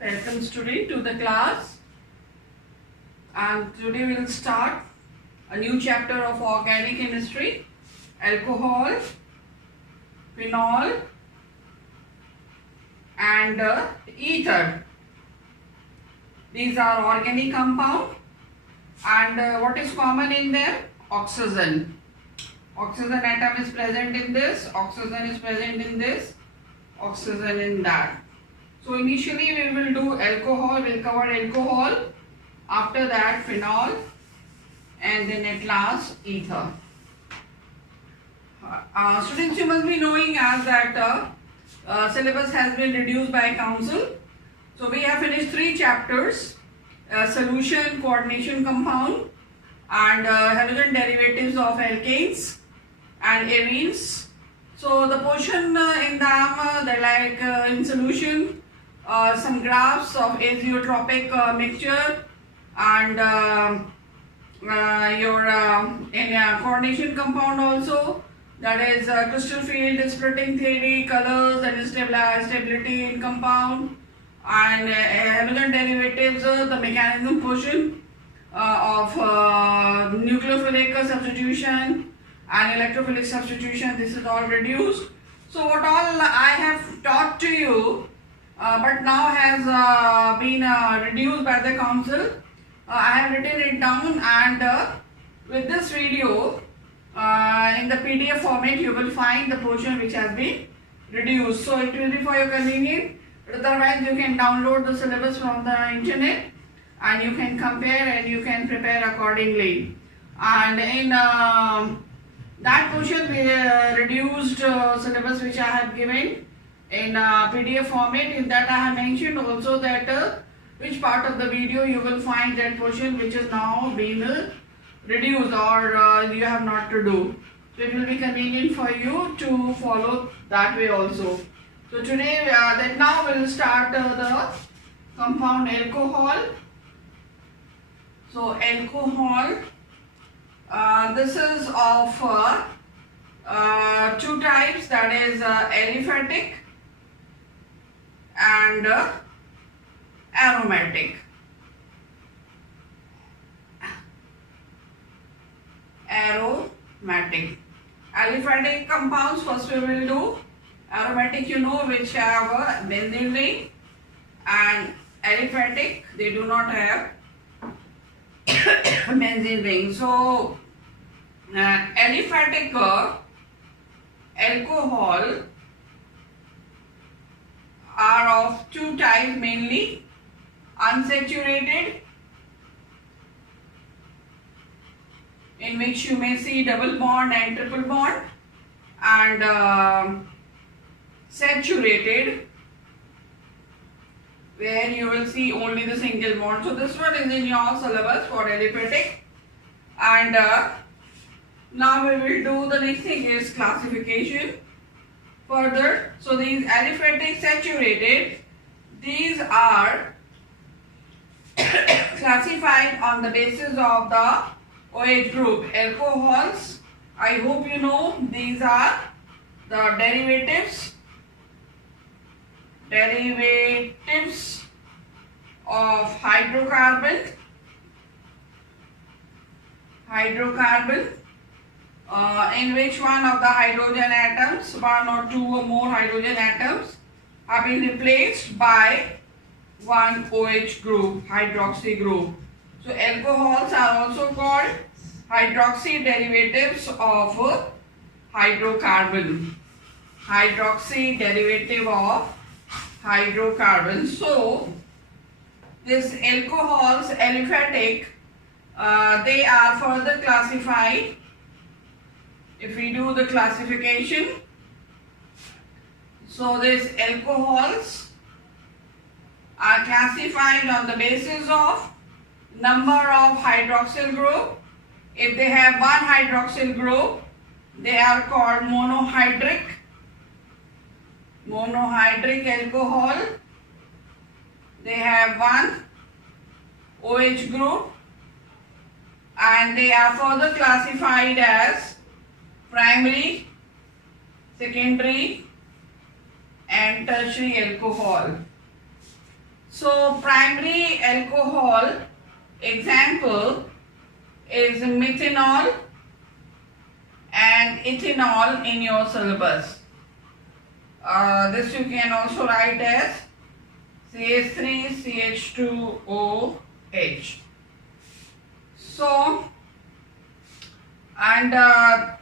Welcome student to the class, and today we will start a new chapter of organic chemistry. Alcohol, phenol and ether. These are organic compound, and what is common in them? Oxygen. Oxygen atom is present in this, oxygen is present in this, oxygen in that. So initially we will do alcohol, we'll cover alcohol, after that phenol, and then at last ether. Students, you must be knowing as that syllabus has been reduced by council. So we have finished 3 chapters, solution, coordination compound, and halogen derivatives of alkanes and arenes. So the portion in them, they're like in solution, some graphs of azeotropic mixture, and in coordination compound also, that is crystal field splitting theory, colors and stability in compound, and halogen derivatives, the mechanism portion of nucleophilic substitution and electrophilic substitution. This is all reduced. So what all I have taught to you, but now has been reduced by the council. I have written it down, and with this video in the PDF format you will find the portion which has been reduced. So it will be for your convenience. Otherwise you can download the syllabus from the internet and you can compare and you can prepare accordingly. And in that portion we reduced syllabus which I have given in PDF format. In that I have mentioned also that which part of the video you will find that portion which is now being reduced, or you have not to do. So it will be convenient for you to follow that way also. So today then now we will start the compound alcohol. So alcohol, this is of 2 types, that is aliphatic and aromatic. Aromatic. Aliphatic compounds first we will do. Aromatic, you know, which have a benzene ring, and aliphatic, they do not have benzene ring. So aliphatic alcohol are of 2 types mainly: unsaturated, in which you may see double bond and triple bond, and saturated, where you will see only the single bond. So this one is in your syllabus for aliphatic, and now we will do the next thing is classification further. So these aliphatic saturated, these are classified on the basis of the OH group. Alcohols, I hope you know, these are the derivatives of hydrocarbon, in which one of the hydrogen atoms, 1 or 2 or more hydrogen atoms, have been replaced by one OH group, hydroxy group. So alcohols are also called hydroxy derivatives of hydrocarbon. Hydroxy derivative of hydrocarbon. So this alcohols, aliphatic, they are further classified. If we do the classification, so these alcohols are classified on the basis of number of hydroxyl group. If they have one hydroxyl group, they are called monohydric alcohol. They have one OH group, and they are further classified as primary, secondary and tertiary alcohol. So primary alcohol example is methanol and ethanol in your syllabus. This you can also write as CH3CH2OH. So, and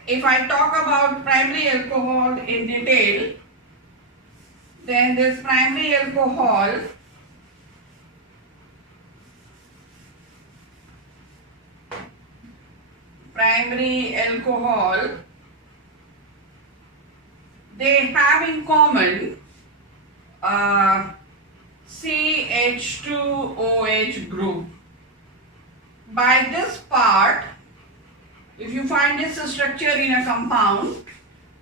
if I talk about primary alcohol in detail, then this primary alcohol they have in common CH2OH group. By this part, if you find this structure in a compound,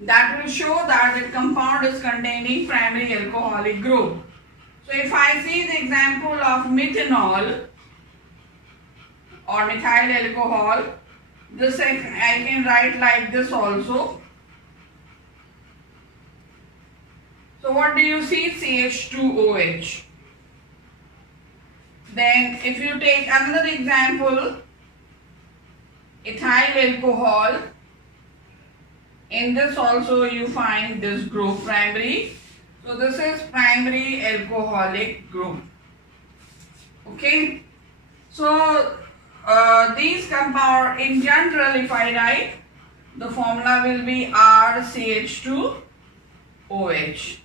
that will show that the compound is containing primary alcoholic group. So if I see the example of methanol or methyl alcohol, this I can write like this also. So what do you see? CH2OH. Then if you take another example, ethyl alcohol, in this also you find this group primary. So this is primary alcoholic group. Okay. So these compound in general, if I write, the formula will be RCH2OH,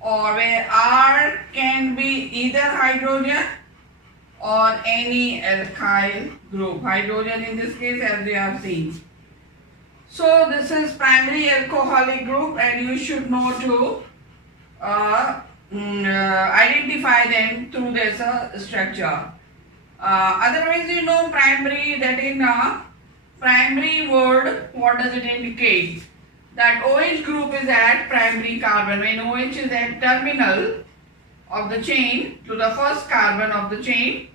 or where R can be either hydrogen or any alkyl group. Hydrogen in this case, as we have seen. So this is primary alcoholic group, and you should know to identify them through this structure. Otherwise, you know primary, that in a primary word, what does it indicate? That OH group is at primary carbon. When OH is at terminal of the chain to the first carbon of the chain,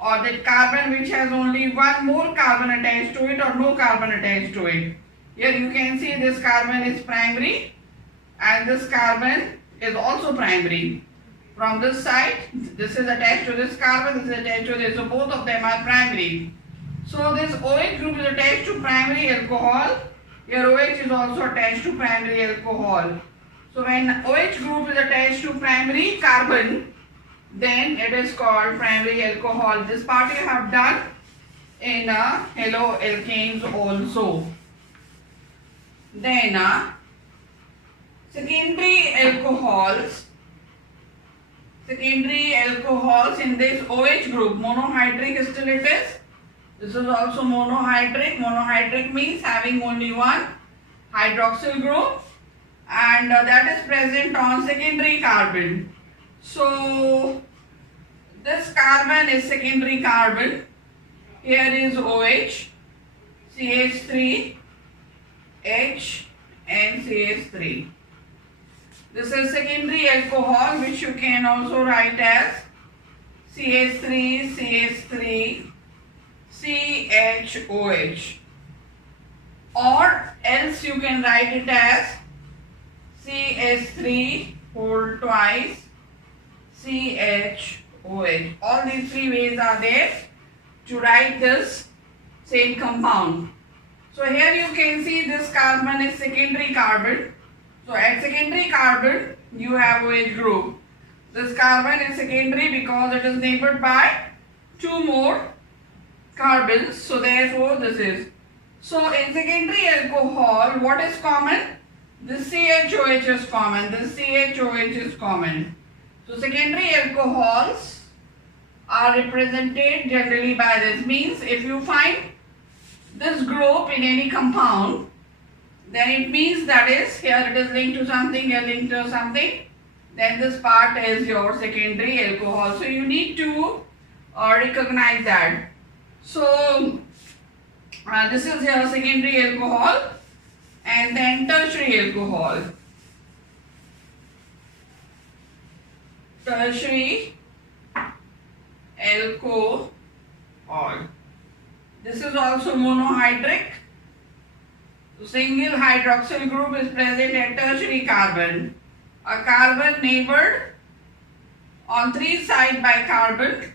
or that carbon which has only one more carbon attached to it or no carbon attached to it. Here you can see this carbon is primary and this carbon is also primary. From this side, this is attached to this carbon, this is attached to this, so both of them are primary. So this OH group is attached to primary alcohol. Here OH is also attached to primary alcohol. So when OH group is attached to primary carbon, then it is called primary alcohol. This part you have done in haloalkanes also. Then secondary alcohols in this OH group, monohydric still it is. This is also monohydric. Monohydric means having only one hydroxyl group, and that is present on secondary carbon. So this carbon is secondary carbon. Here is OH, CH3, H and CH3. This is secondary alcohol, which you can also write as CH3, CH3, CHOH, or else you can write it as CH3 whole twice CHOH. All these three ways are there to write this same compound. So here you can see this carbon is secondary carbon. So at secondary carbon you have OH group. This carbon is secondary because it is neighbored by two more carbons. So therefore this is. So in secondary alcohol, what is common? This CHOH is common. This CHOH is common. So secondary alcohols are represented generally by this. Means if you find this group in any compound, then it means that is, here it is linked to something, here linked to something, then this part is your secondary alcohol. So you need to recognize that. So this is your secondary alcohol, and then tertiary alcohol. Tertiary alcohol. This is also monohydric. So single hydroxyl group is present at tertiary carbon. A carbon neighbored On 3 side bicarbon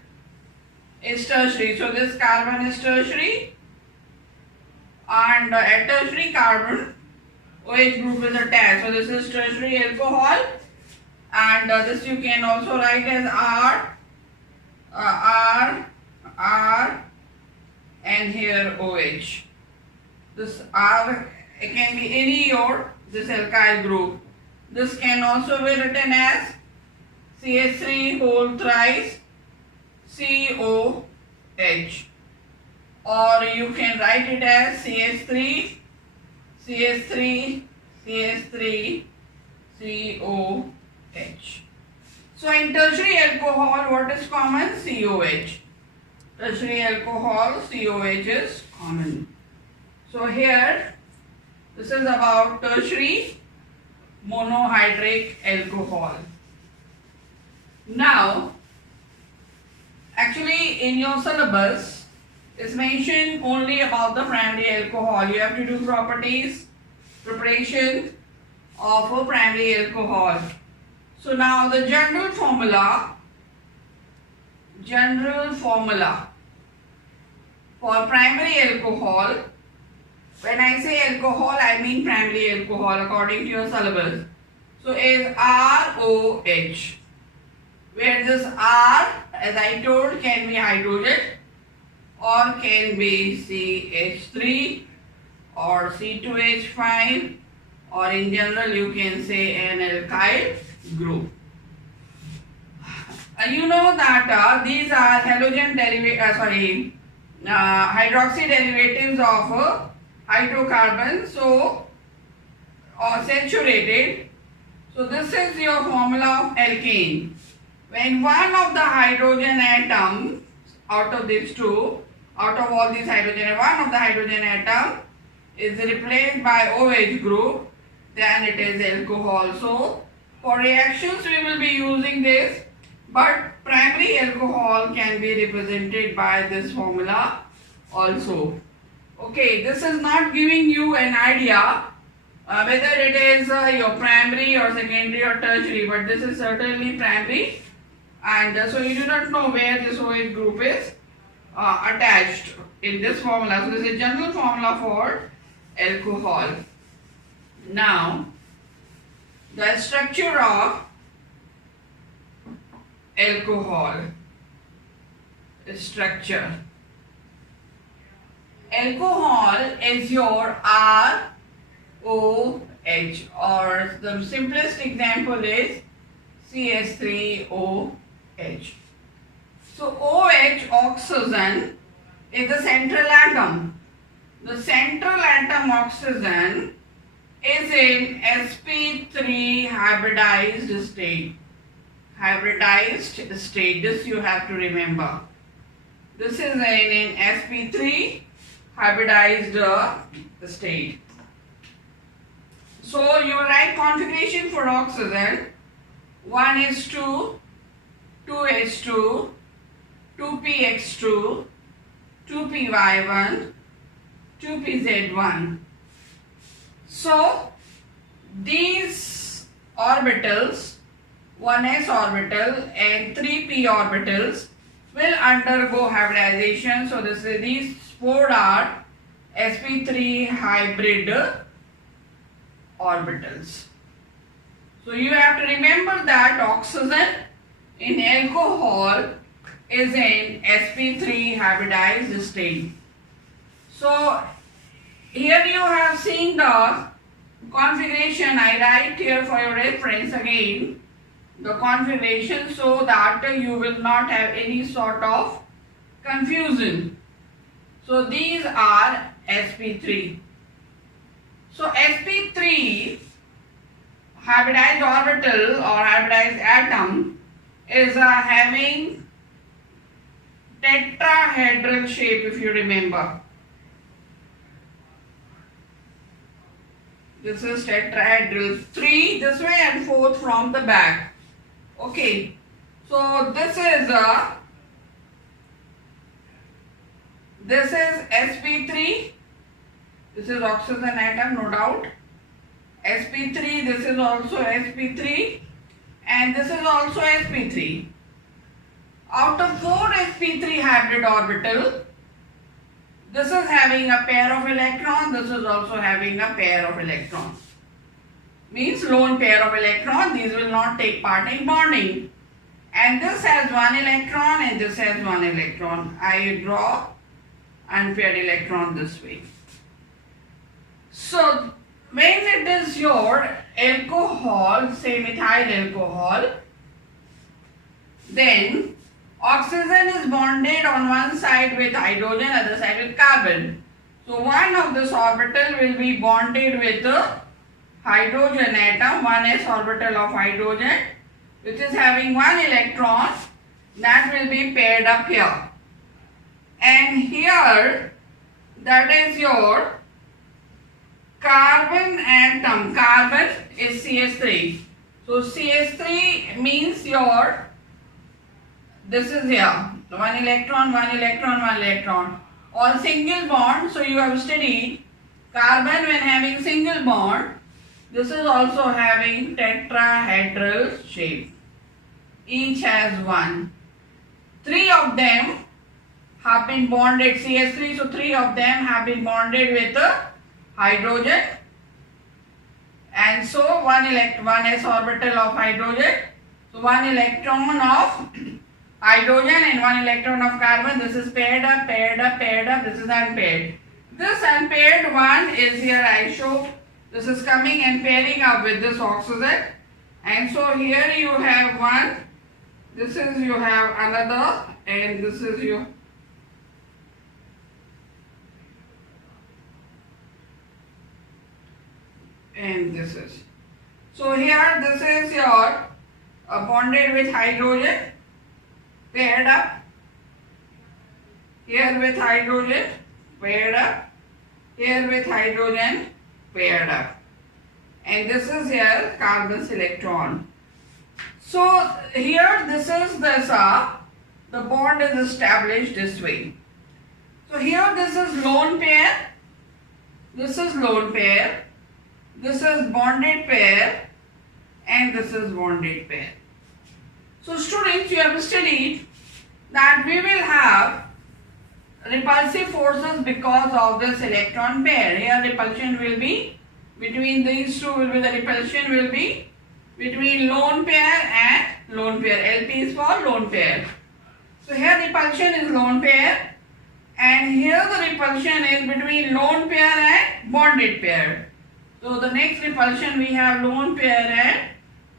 is tertiary. So this carbon is tertiary, and at tertiary carbon OH group is attached. So this is tertiary alcohol, and this you can also write as R, and here OH. This R can be any your this alkyl group. This can also be written as CH3 whole thrice COH, or you can write it as CH3 COH. So in tertiary alcohol, what is common? COH. Tertiary alcohol, COH is common. So here, this is about tertiary monohydric alcohol. Now, actually in your syllabus, it's mentioned only about the primary alcohol. You have to do properties, preparation of a primary alcohol. So now the general formula for primary alcohol, when I say alcohol, I mean primary alcohol according to your syllabus. So is ROH, where this R, as I told, can be hydrogen or can be CH3 or C2H5, or in general you can say an alkyl group. You know that these are halogen hydroxy derivatives of hydrocarbon, so saturated. So this is your formula of alkane. When one of the hydrogen atoms out of all these hydrogen, one of the hydrogen atom is replaced by OH group, then it is alcohol. So for reactions we will be using this, but primary alcohol can be represented by this formula also. Okay, this is not giving you an idea whether it is your primary or secondary or tertiary, but this is certainly primary, and so you do not know where this OH group is attached in this formula. So this is a general formula for alcohol. Now, the structure of alcohol structure. Alcohol is your ROH, or the simplest example is CH3OH. So OH, oxygen, is the central atom. The central atom oxygen is in sp3 hybridized state. Hybridized state, this you have to remember. This is in sp3 hybridized state. So your right configuration for oxygen: 1s2, 2h2, 2px2, 2py1, 2pz1. So these orbitals, 1s orbital and 3p orbitals, will undergo hybridization. So these four are sp3 hybrid orbitals. So you have to remember that oxygen in alcohol is in sp3 hybridized state. So here you have seen the configuration. I write here for your reference again the configuration, so that you will not have any sort of confusion. So these are sp3. So sp3 hybridized orbital or hybridized atom is having tetrahedral shape, if you remember. This is tetrahedral, 3 this way and 4 from the back. Okay, so this is sp3. This is oxygen atom, no doubt. sp3, this is also sp3, and this is also sp3. Out of 4 sp3 hybrid orbital, this is having a pair of electrons, this is also having a pair of electrons. Means lone pair of electrons, these will not take part in bonding. And this has 1 electron and this has 1 electron. I draw unpaired electron this way. So when it is your alcohol, say methyl alcohol, then oxygen is bonded on one side with hydrogen, other side with carbon. So one of this orbital will be bonded with a hydrogen atom, 1s orbital of hydrogen, which is having 1 electron, that will be paired up here. And here, that is your carbon atom. Carbon is CH3. So CH3 means your, this is here, 1 electron, 1 electron, 1 electron. All single bond, so you have studied carbon when having single bond. This is also having tetrahedral shape. Each has 1. 3 of them have been bonded, CH3, so 3 of them have been bonded with a hydrogen. And so 1s orbital of hydrogen. So 1 electron of hydrogen and 1 electron of carbon. This is paired up, paired up, paired up. This is unpaired. This unpaired one is here I show. This is coming and pairing up with this oxygen. And so here you have one. This is you have another. And this is you. And this is. So here this is your bonded with hydrogen. Paired up. Here with hydrogen. Paired up. Here with hydrogen. Paired up. And this is here carbon's electron. So here this is this the bond is established this way. So here this is lone pair. This is lone pair. This is bonded pair. And this is bonded pair. So students, you have studied that we will have repulsive forces because of this electron pair. Here repulsion will be between these two, will be the repulsion will be between lone pair and lone pair. LP is for lone pair. So here repulsion is lone pair and here the repulsion is between lone pair and bonded pair. So the next repulsion we have lone pair and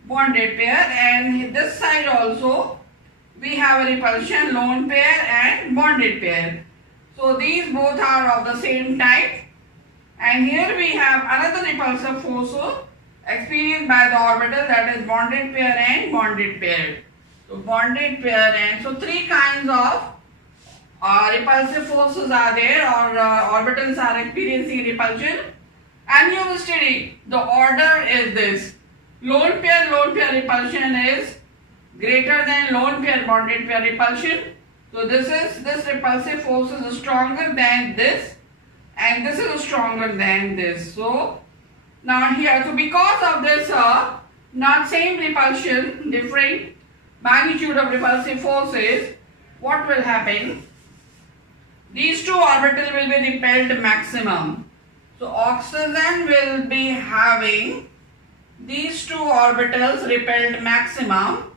bonded pair, and this side also we have a repulsion lone pair and bonded pair. So these both are of the same type, and here we have another repulsive force experienced by the orbital, that is bonded pair and bonded pair. So bonded pair, and so 3 kinds of repulsive forces are there, or orbitals are experiencing repulsion, and you will study the order is this. Lone pair repulsion is greater than lone pair bonded pair repulsion. So this repulsive force is stronger than this, and this is stronger than this. So now here, so because of this not same repulsion, different magnitude of repulsive forces, what will happen? These two orbitals will be repelled maximum. So oxygen will be having these two orbitals repelled maximum,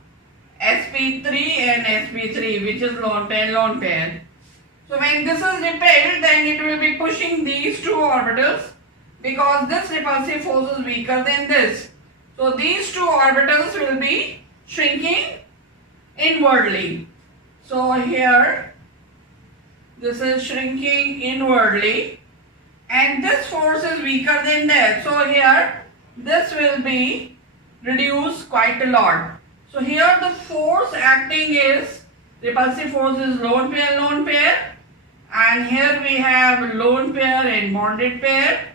sp3 and sp3, which is lone pair. So when this is repelled, then it will be pushing these two orbitals, because this repulsive force is weaker than this. So these two orbitals will be shrinking inwardly. So here this is shrinking inwardly, and this force is weaker than that. So here this will be reduced quite a lot. So here the force acting is, repulsive force is lone pair, and here we have lone pair and bonded pair.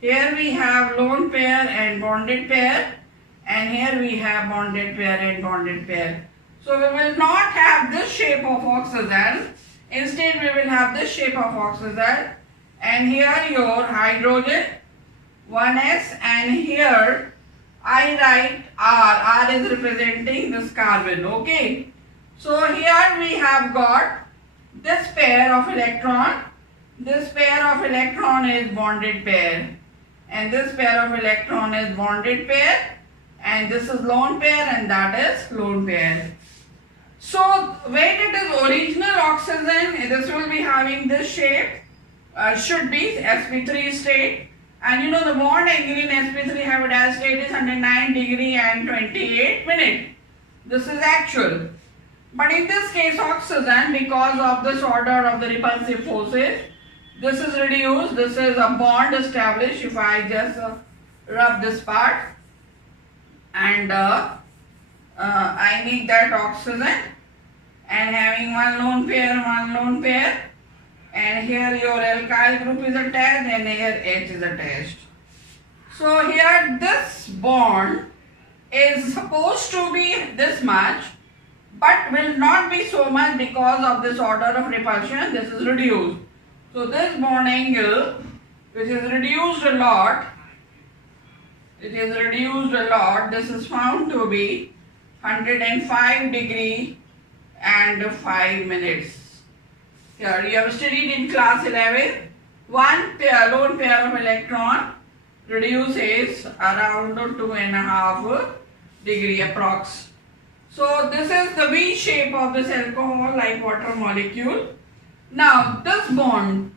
Here we have lone pair and bonded pair, and here we have bonded pair and bonded pair. So we will not have this shape of oxygen, instead we will have this shape of oxygen, and here your hydrogen 1s, and here I write R is representing this carbon. Okay, So here we have got this pair of electron. This pair of electron is bonded pair, and this pair of electron is bonded pair, and this is lone pair, and that is lone pair. So when it is original oxygen, this will be having this shape, should be sp3 state, and you know the bond angle in sp3 hybridized state is 109 degree and 28 minutes. This is actual. But in this case oxygen, because of this order of the repulsive forces, this is reduced, this is a bond established. If I just rub this part, and I make that oxygen, and having one lone pair, and here your alkyl group is attached, and here H is attached. So here this bond is supposed to be this much, but will not be so much because of this order of repulsion. This is reduced. So this bond angle, which is reduced a lot, this is found to be 105 degree and 5 minutes. Here you have studied in class 11, one pair, lone pair of electron reduces around 2.5 degree approx. So this is the V shape of this alcohol like water molecule. Now this bond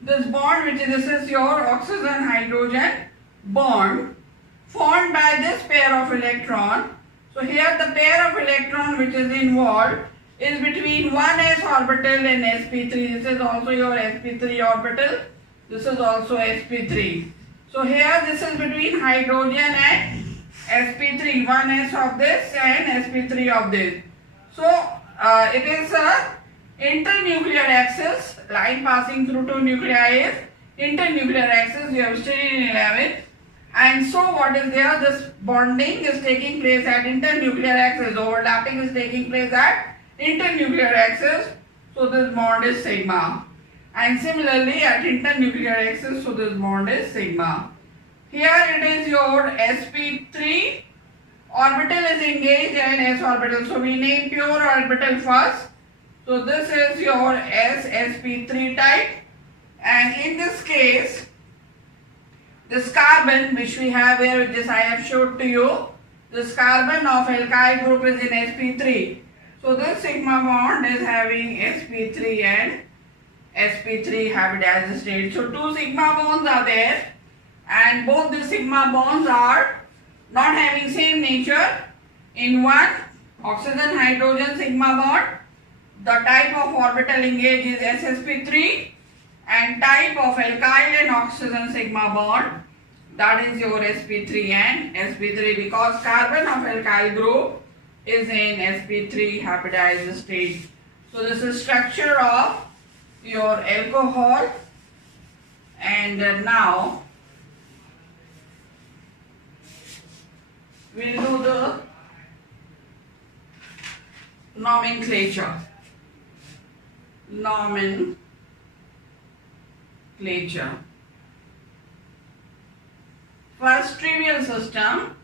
which is, this is your oxygen hydrogen bond formed by this pair of electron. So here the pair of electron which is involved is between 1s orbital and sp3. This is also your sp3 orbital. This is also sp3. So here this is between hydrogen and sp3, 1s of this and sp3 of this. So it is a internuclear axis, line passing through two nuclei is internuclear axis. You have studied in 11. And so what is there? This bonding is taking place at internuclear axis. Overlapping is taking place at internuclear axis. So this bond is sigma. And similarly at internuclear axis, so this bond is sigma. Here it is your sp3 orbital is engaged and s orbital. So we name pure orbital first. So this is your sp3 type, and in this case this carbon which we have here, which is I have showed to you, this carbon of alkyl group is in sp3. So this sigma bond is having sp3 and sp3 hybridized state. So two sigma bonds are there, and both the sigma bonds are not having same nature. In one oxygen hydrogen sigma bond, the type of orbital engaged is ssp3, and type of alkyl and oxygen sigma bond, that is your sp3 and sp3, because carbon of alkyl group is in sp3 hybridized state. So this is structure of your alcohol. And now we'll do the nomenclature. First, trivial system,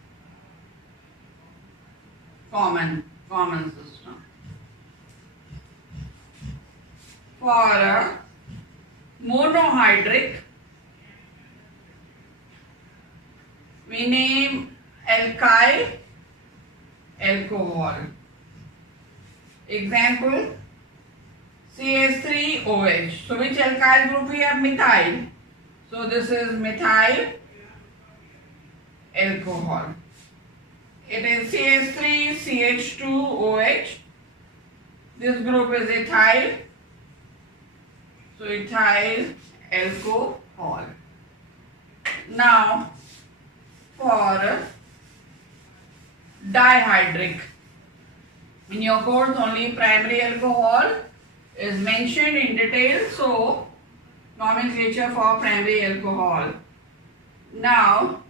common system. For monohydric, we name alkyl alcohol. Example, CH3OH. So which alkyl group we have? Methyl. So this is methyl alcohol. It is CH3CH2OH. This group is ethyl. So ethyl alcohol. Now for dihydric, in your course only primary alcohol is mentioned in detail, so nomenclature for primary alcohol. Now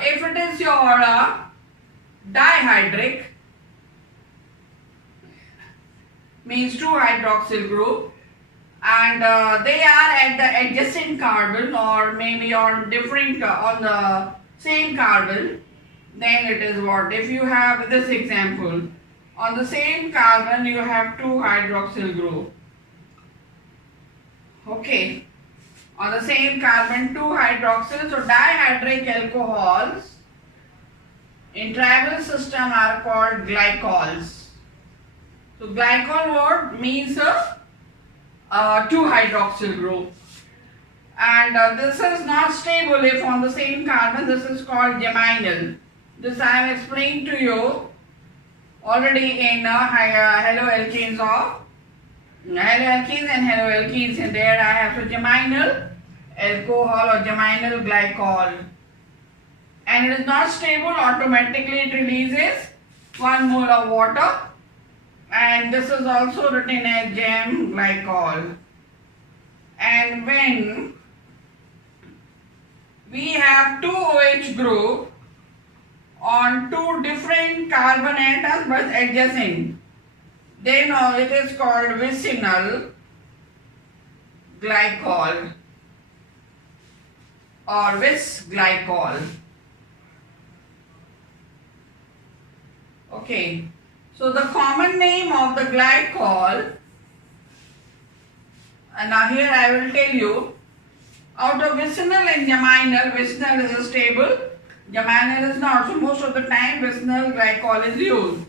if it is your dihydric, means two hydroxyl group, and they are at the adjacent carbon or maybe on different on the same carbon, then it is what? If you have this example On the same carbon you have two hydroxyl group. Okay. On the same carbon two hydroxyl. So dihydric alcohols in tribal system are called glycols. So glycol word means two hydroxyl group. And this is not stable if on the same carbon. This is called geminal. This I have explained to you already in haloalkenes and haloalkenes, and there I have to geminal alcohol or geminal glycol, and it is not stable. Automatically it releases 1 mole of water, and this is also written as gem glycol. And when we have two OH group on two different carbon atoms but adjacent, then it is called vicinal glycol or vis glycol. Okay, so the common name of the glycol, and now here I will tell you, out of vicinal and geminal, vicinal is stable, geminal is not. So most of the time vicinal glycol is used.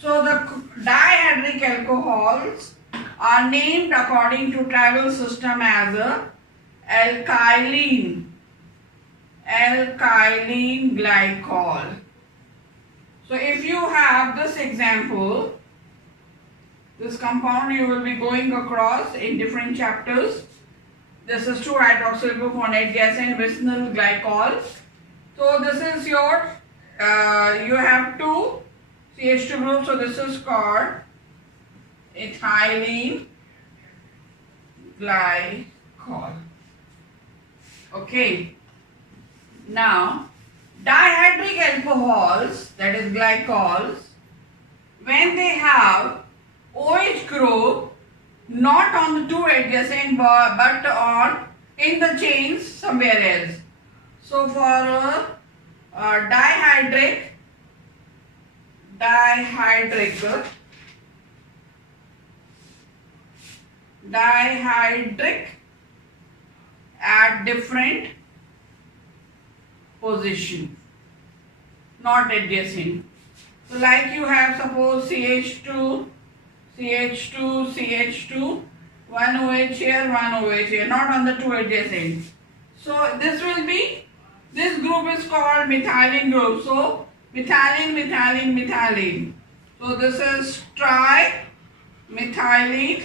So the dihydric alcohols are named according to tribal system as alkylene glycol. So if you have this example, this compound you will be going across in different chapters. This is 2 hydroxyl group on adjacent vicinal glycol. So this is your, you have 2 CH2 groups, so this is called ethylene glycol. Okay. Now, dihydric alcohols, that is glycols, when they have OH group not on the 2 adjacent but on in the chains somewhere else. So for dihydric at different position, not adjacent. So like you have suppose CH2, one OH here, one OH here, not on the 2 adjacent. So this will be, this group is called methylene group. So methylene. So this is trimethylene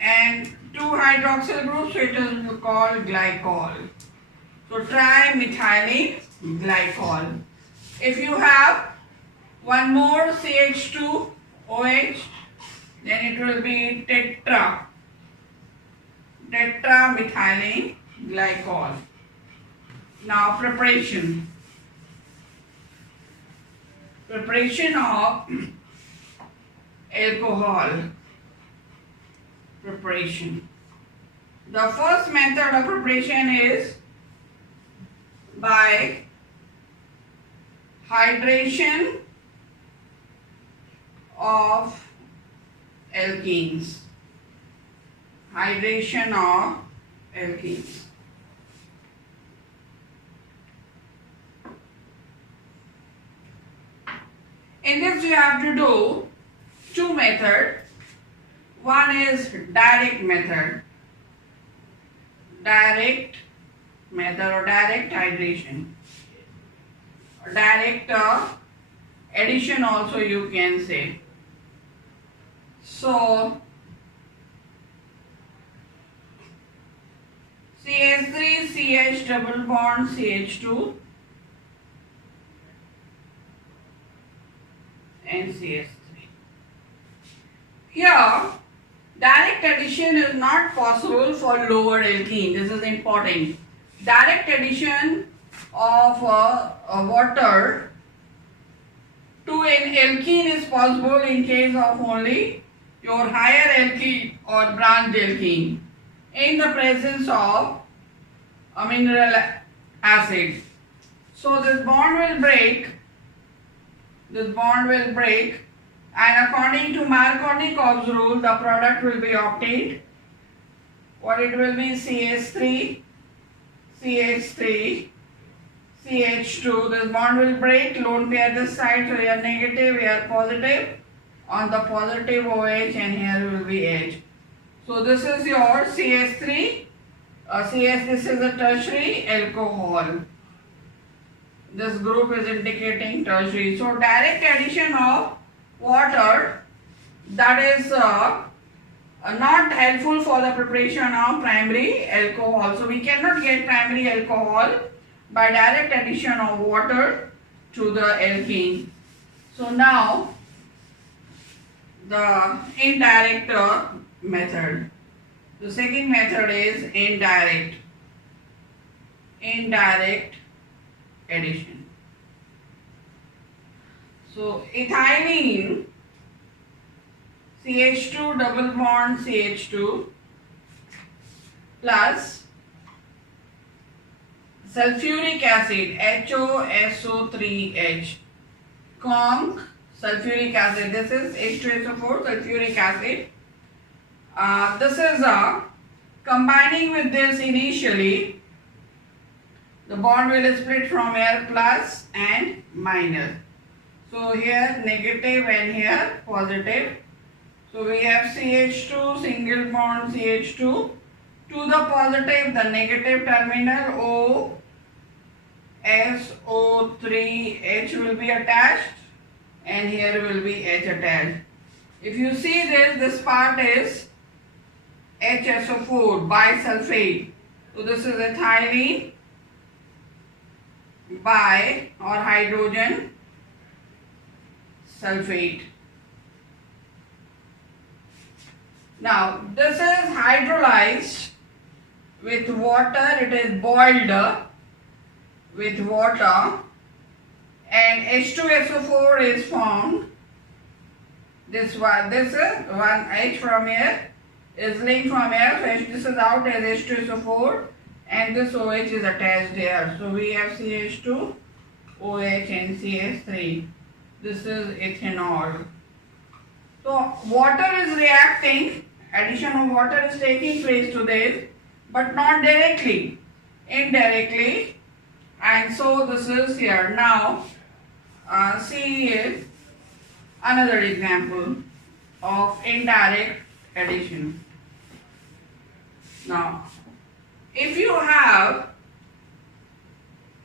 and 2 hydroxyl groups, so it is called glycol. So trimethylene glycol. If you have one more CH2 OH, then it will be tetramethylene glycol. Now preparation of alcohol preparation. The first method of preparation is by hydration of alkenes. In this you have to do 2 methods. One is direct method or direct hydration, or direct addition also you can say. So CH3 CH double bond CH2 and CH3. Here direct addition is not possible for lower alkene. This is important. Direct addition of water to an alkene is possible in case of only your higher alkene or branched alkene in the presence of a mineral acid. So this bond will break this bond will break, and according to Markovnikov's rule, the product will be obtained. What it will be? CH3, CH3, CH2. This bond will break, lone pair this side, so here negative, here positive. On the positive OH, and here will be H. So this is your CH3. This is a tertiary alcohol. This group is indicating tertiary. So direct addition of water, that is not helpful for the preparation of primary alcohol. So we cannot get primary alcohol by direct addition of water to the alkene. So now the indirect method. The second method is indirect addition. So ethylene, CH2 double bond CH2 plus sulfuric acid HOSO3H, conc sulfuric acid. This is H2SO4 sulfuric acid. This is combining with this initially, the bond will split from here plus and minus. So here negative and here positive. So we have CH2 single bond CH2 to the positive, the negative terminal O SO3H will be attached, and here will be H attached. If you see this part is HSO4 bisulfate. So this is ethylene bi or hydrogen sulfate. Now this is hydrolyzed with water. It is boiled with water, and H2SO4 is formed. This is one H from here is linked from here, so this is out as H2SO4, and this OH is attached here. So we have CH2, OH and CH3. This is ethanol. So water is reacting, addition of water is taking place to this, but not directly, indirectly, and so this is here. Now see another example of indirect addition. Now if you have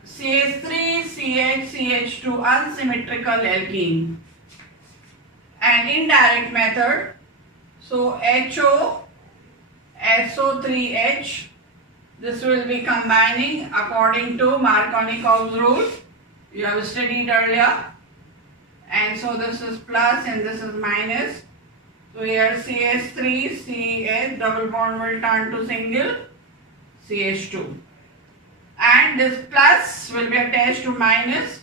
CH3, CH, CH2 unsymmetrical alkene, and indirect method, so HO, SO3H, this will be combining according to Markovnikov's rule. You have studied earlier, and so this is plus and this is minus. So here CH3, CH, double bond will turn to single CH2, and this plus will be attached to minus,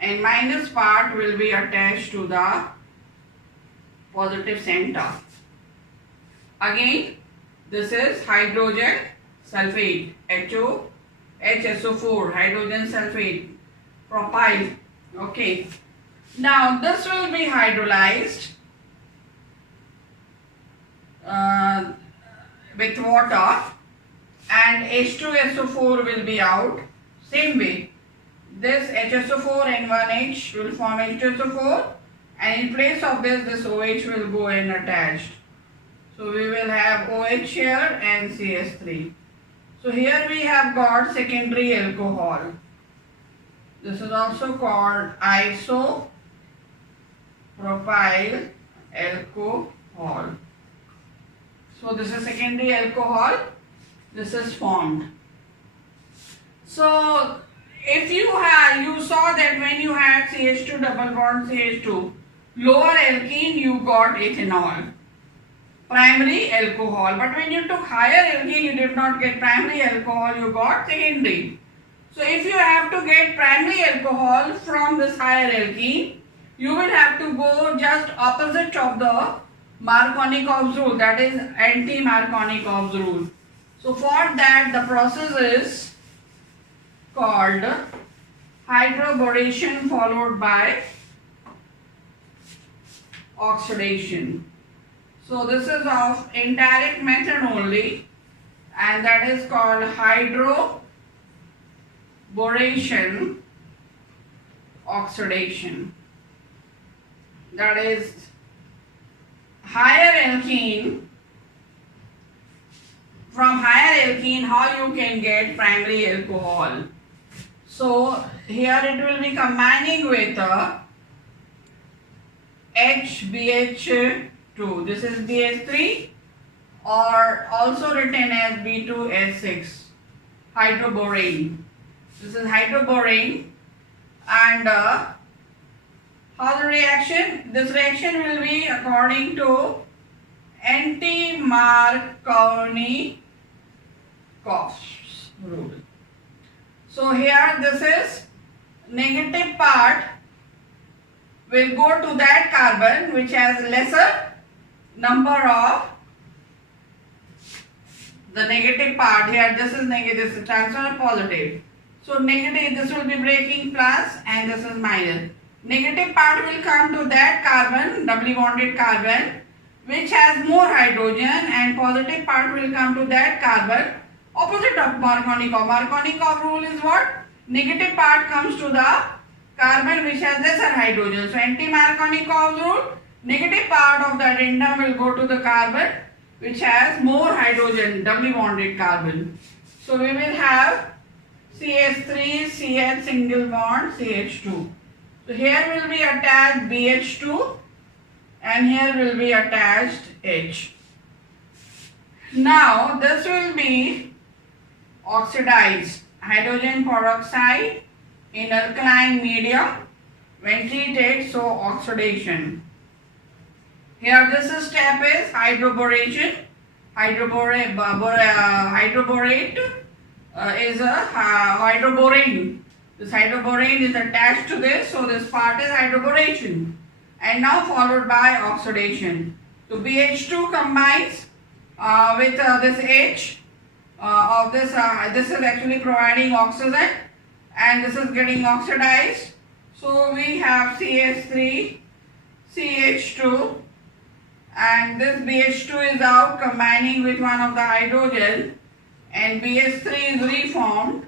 and minus part will be attached to the positive center. Again, this is hydrogen sulfate, HSO4, hydrogen sulfate, propyl. Okay. Now this will be hydrolyzed with water, and H2SO4 will be out. Same way, this HSO4 and 1H will form H2SO4, and in place of this OH will go in attached. So we will have OH here and CH3. So here we have got secondary alcohol. This is also called isopropyl alcohol. So this is secondary alcohol. This is formed. So if you saw that when you had CH2 double bond CH2, lower alkene, you got ethanol, primary alcohol. But when you took higher alkene, you did not get primary alcohol, you got secondary. So if you have to get primary alcohol from this higher alkene, you will have to go just opposite of the Markovnikov's rule, that is anti-Markovnikov's rule. So for that, the process is called hydroboration followed by oxidation. So this is of indirect method only, and that is called hydroboration oxidation. That is higher alkene. From higher alkene, how you can get primary alcohol? So here it will be combining with HBH2. This is BH3, or also written as B2S6, hydroborane. This is hydroborane, and how the reaction? This reaction will be according to anti-Markovnikov's rule. So here this is negative part will go to that carbon which has lesser number of the negative part. Here this is negative, this is transfer positive. So negative, this will be breaking plus, and this is minus. Negative part will come to that carbon, doubly bonded carbon, which has more hydrogen, and positive part will come to that carbon opposite of Markovnikov. Markovnikov rule is what? Negative part comes to the carbon which has lesser hydrogen. So anti-Markovnikov rule, negative part of the addendum will go to the carbon which has more hydrogen, doubly bonded carbon. So we will have CH3, CH single bond, CH2. So here will be attached BH2, and here will be attached H. Now this will be oxidized hydrogen peroxide in alkaline medium when treated, so oxidation. Here this step is hydroboration. Hydroborate is a hydroborane. This hydroborane is attached to this, so this part is hydroboration, and now followed by oxidation. So BH2 combines with this H of this. This is actually providing oxygen, and this is getting oxidized. So we have CH3, CH2, and this BH2 is out combining with one of the hydrogen, and BH3 is reformed,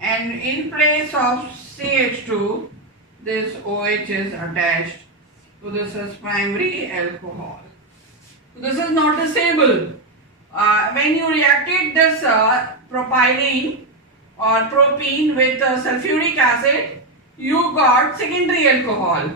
and in place of CH2 this OH is attached. So this is primary alcohol. So this is noticeable. When you reacted this propylene or propene with sulfuric acid, you got secondary alcohol.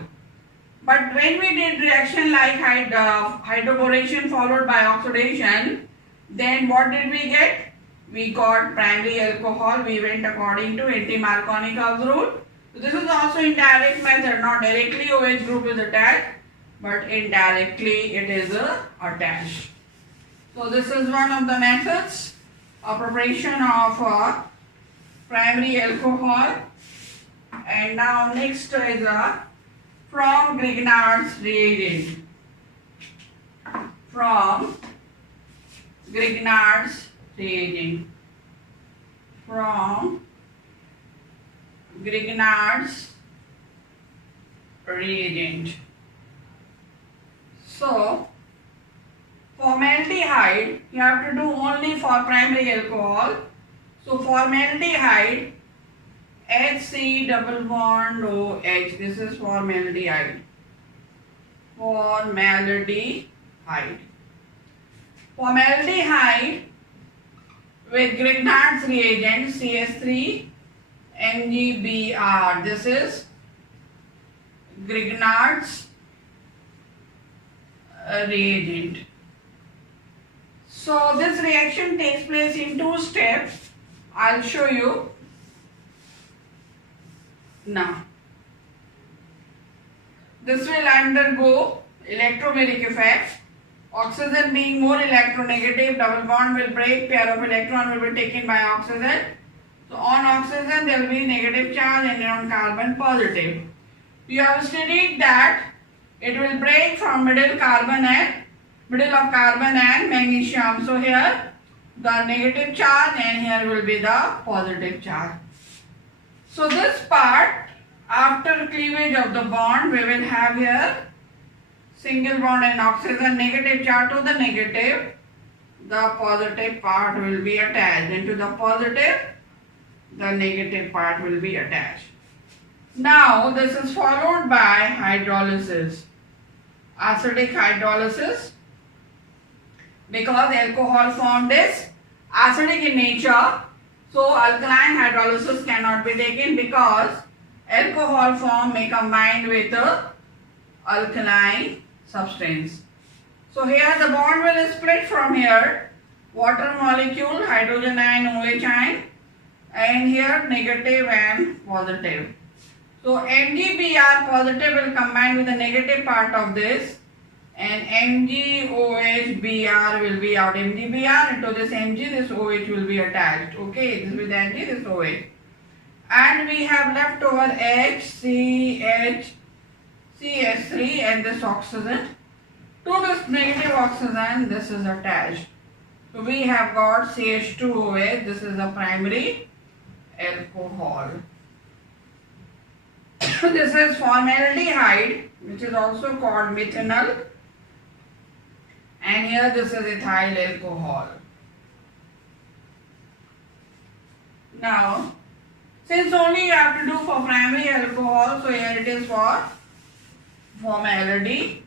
But when we did reaction like hydroboration followed by oxidation, then what did we get? We got primary alcohol. We went according to anti-Markovnikov's rule. So this is also indirect method. Not directly OH group is attached, but indirectly it is attached. So this is one of the methods of preparation of primary alcohol. And now next is from Grignard's reagent. From Grignard's reagent. From Grignard's reagent. So formaldehyde you have to do only for primary alcohol. So formaldehyde, HC double bond OH, this is formaldehyde. Formaldehyde. Formaldehyde with Grignard's reagent CS3 MgBr. This is Grignard's reagent. So this reaction takes place in two steps. I'll show you now. This will undergo electrophilic effect. Oxygen being more electronegative, double bond will break, pair of electron will be taken by oxygen. So on oxygen there will be negative charge and on carbon positive. You have studied that it will break from middle of carbon and magnesium. So here the negative charge and here will be the positive charge. So this part, after cleavage of the bond, we will have here single bond in oxygen, negative charge to the negative, the positive part will be attached. Into the positive, the negative part will be attached. Now this is followed by hydrolysis, acidic hydrolysis, because alcohol formed is acidic in nature, so alkaline hydrolysis cannot be taken because alcohol form may combine with a alkaline substance. So here the bond will split from here, water molecule, hydrogen ion, OH ion, and here negative and positive. So MgBr positive will combine with the negative part of this, and MgOH-Br will be out. MgBr into this Mg, this OH will be attached. Okay, this with Mg, this OH. And we have left over HCH, CH3 and this oxygen. To this negative oxygen, this is attached. So we have got CH2OH, this is the primary alcohol. This is formaldehyde, which is also called methanol, and here this is ethyl alcohol. Now, since only you have to do for primary alcohol, so here it is for formaldehyde.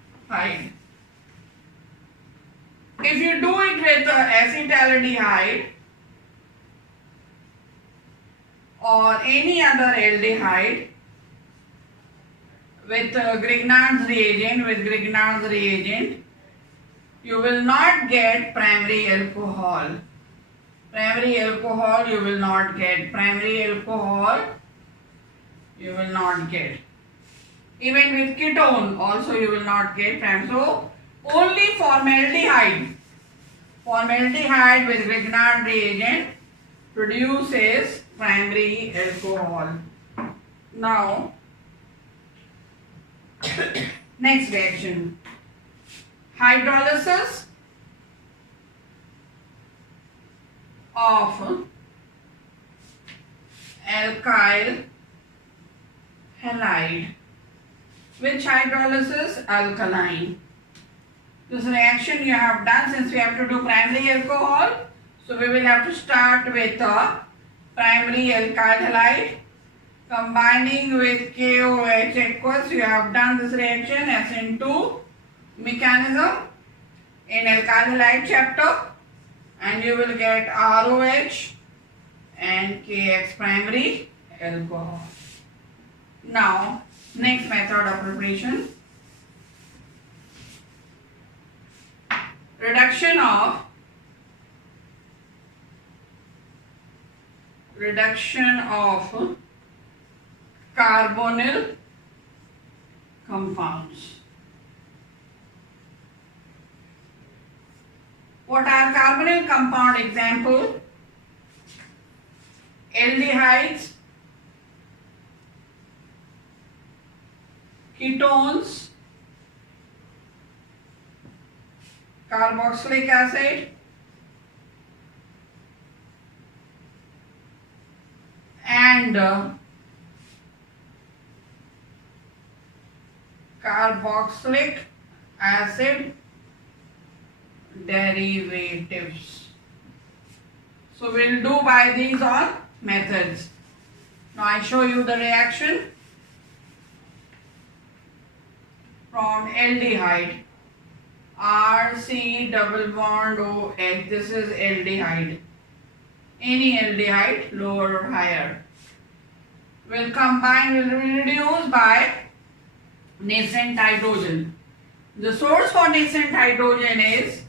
If you do it with acetaldehyde or any other aldehyde, with Grignard's reagent, you will not get primary alcohol. Primary alcohol you will not get. Even with ketone also you will not get primary. So only formaldehyde with Grignard reagent produces primary alcohol. Now, next reaction, hydrolysis of alkyl halide. Which hydrolysis? Alkaline. This reaction you have done, since we have to do primary alcohol, so we will have to start with a primary alkyl halide combining with KOH aqueous. You have done this reaction SN2 mechanism in alkyl halide chapter, and you will get ROH and KX primary alcohol. Now, next method of preparation, reduction of carbonyl compounds. What are carbonyl compound example? Aldehydes, ketones, carboxylic acid, and carboxylic acid derivatives. So we will do by these all methods. Now I show you the reaction from aldehyde. RC double bond OH, this is aldehyde. Any aldehyde, lower or higher, will reduce by nascent hydrogen. The source for nascent hydrogen is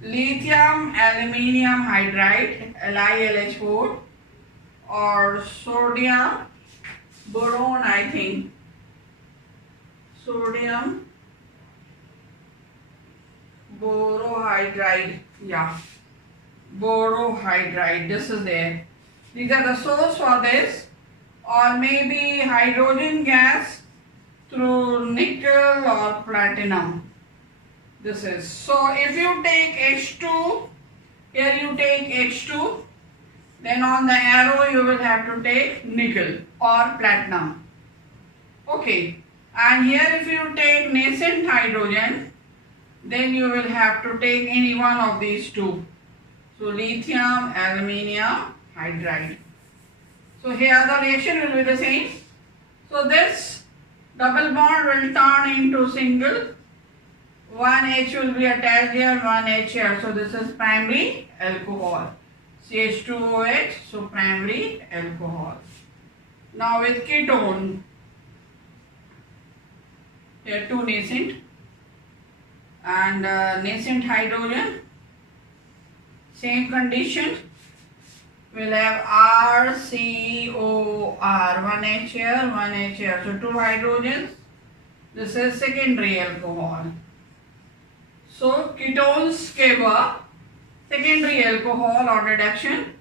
lithium aluminium hydride, LiLH4, or sodium boron, I think. Sodium borohydride, yeah, borohydride, this is there. These are the source for this, or maybe hydrogen gas through nickel or platinum. This is, so if you take H2, here you take H2, then on the arrow you will have to take nickel or platinum. Okay, And here if you take nascent hydrogen, then you will have to take any one of these two. So lithium, aluminium hydride. So here the reaction will be the same. So this double bond will turn into single. One H will be attached here, one H here. So this is primary alcohol. CH2OH, so primary alcohol. Now with ketone, here two nascent and nascent hydrogen, same condition. We'll have RCOR, one H here, one H here. So two hydrogens. This is secondary alcohol. So ketones give a secondary alcohol on reduction.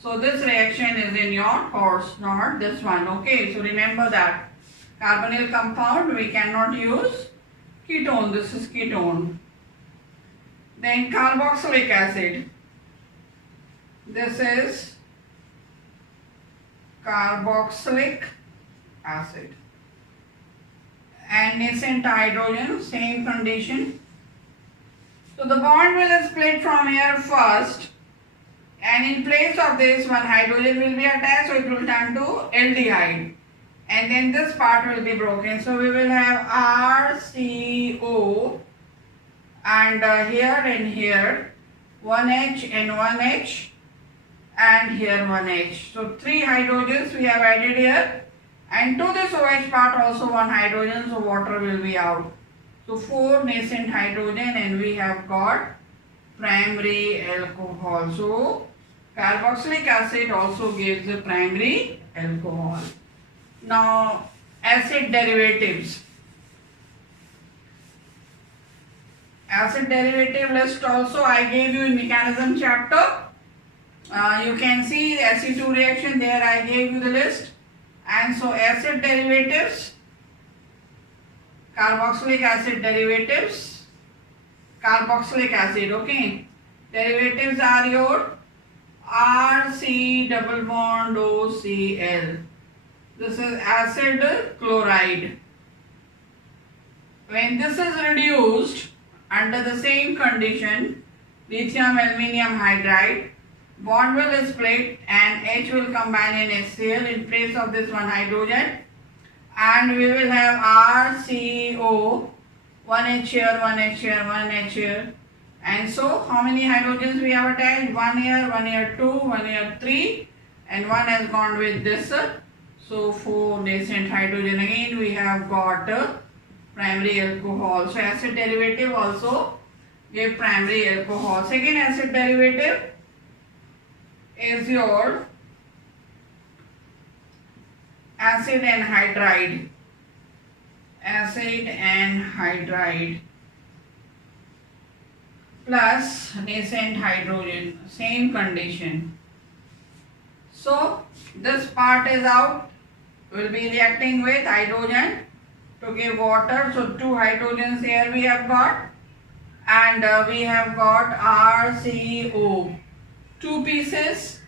So this reaction is in your course, not this one. Okay, so remember that. Carbonyl compound, we cannot use ketone. This is ketone. Then carboxylic acid. This is carboxylic acid. And nascent hydrogen, same condition. So the bond will split from here first, and in place of this one hydrogen will be attached, so it will turn to aldehyde, and then this part will be broken. So we will have RCO, and here and here 1H and 1H, and here 1H. So three hydrogens we have added here, and to this OH part also one hydrogen, so water will be out. So four nascent hydrogen, and we have got primary alcohol. So carboxylic acid also gives the primary alcohol. Now acid derivatives. Acid derivative list also I gave you in mechanism chapter. You can see the Ac2 reaction there, I gave you the list. And so acid derivatives, carboxylic acid derivatives, carboxylic acid, okay. Derivatives are your RC double bond OCl. This is acid chloride. When this is reduced under the same condition, lithium aluminium hydride, bond will split and H will combine in HCl in place of this one hydrogen, and we will have RCO, 1H here, 1H here, 1H here. And so how many hydrogens we have attached? One here, two, one here, three, and one has gone with this. So four nascent hydrogen. Again we have got primary alcohol. So acid derivative also give primary alcohol. Second acid derivative is your acid anhydride. Acid anhydride plus nascent hydrogen, same condition. So this part is out, will be reacting with hydrogen to give water. So two hydrogens here we have got, and we have got RCO, two pieces,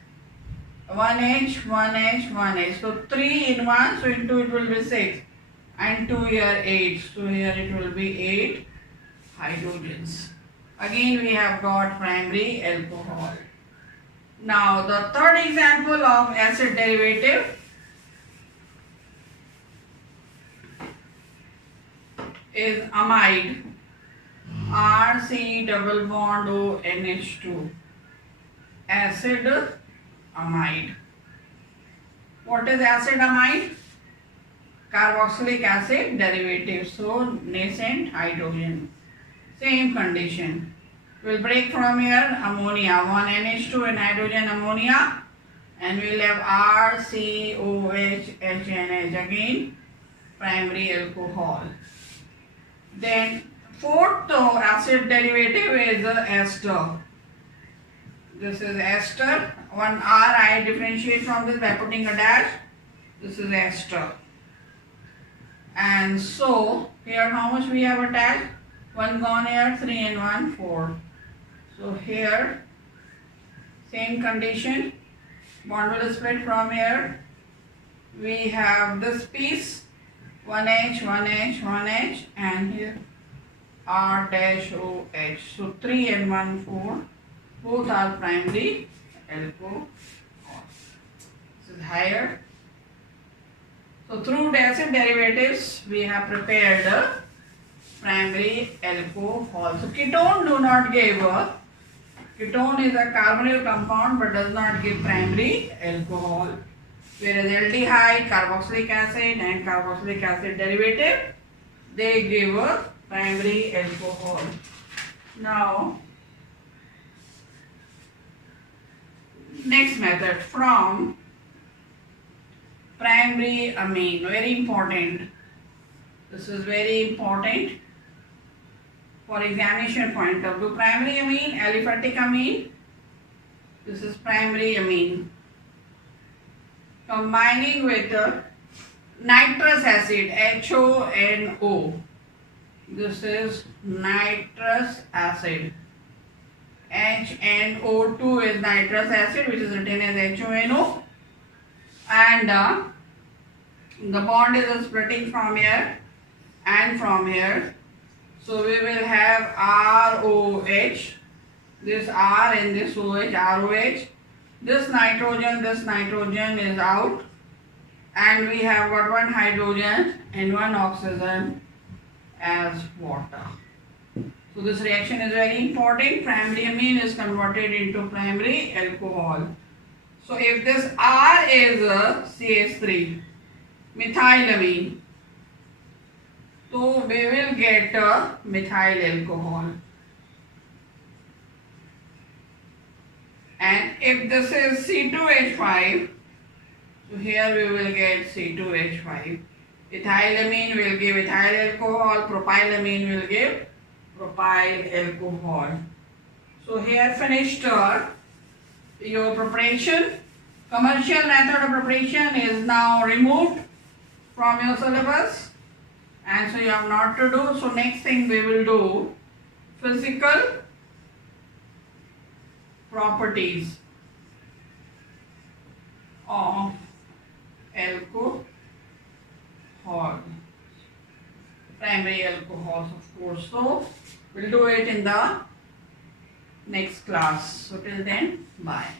1H, 1H, 1H. So 3 in 1, so into it will be 6, and 2 here 8. So here it will be 8 hydrogens. Again we have got primary alcohol. Now the third example of acid derivative is amide. RC double bond ONH2. Acid amide. What is acid amide? Carboxylic acid derivative. So nascent hydrogen. Same condition. We'll break from here ammonia, one NH2 and hydrogen ammonia, and we'll have RCOH HNH, again primary alcohol. Then fourth acid derivative is ester. This is ester. One R I differentiate from this by putting a dash. This is ester. And so here how much we have attached? One gone here, 3 and 1, 4. So here same condition, bond will split from here. We have this piece 1H, 1H, 1H, and here R dash OH. So 3 and 1, 4. Both are primary alcohol. This is higher. So through the acid derivatives, we have prepared the primary alcohol. So ketone do not give. Ketone is a carbonyl compound but does not give primary alcohol. Whereas aldehyde, carboxylic acid and carboxylic acid derivative, they give a primary alcohol. Now, next method from primary amine, very important. This is very important for examination point of view. Primary amine, aliphatic amine. This is primary amine. Combining with nitrous acid, HONO. This is nitrous acid. HNO2 is nitrous acid, which is written as HONO. And the bond is splitting from here and from here. So we will have ROH, this R and this OH, ROH. This nitrogen is out, and we have got one hydrogen and one oxygen as water. So this reaction is very important. Primary amine is converted into primary alcohol. So if this R is CH3, methylamine, so we will get methyl alcohol. And if this is C2H5, so here we will get C2H5. Ethylamine will give ethyl alcohol, propylamine will give propyl alcohol. So here finished your preparation. Commercial method of preparation is now removed from your syllabus, and so you have not to do. So next thing we will do physical properties of alcohol, primary alcohols, of course. So we'll do it in the next class. So till then, bye.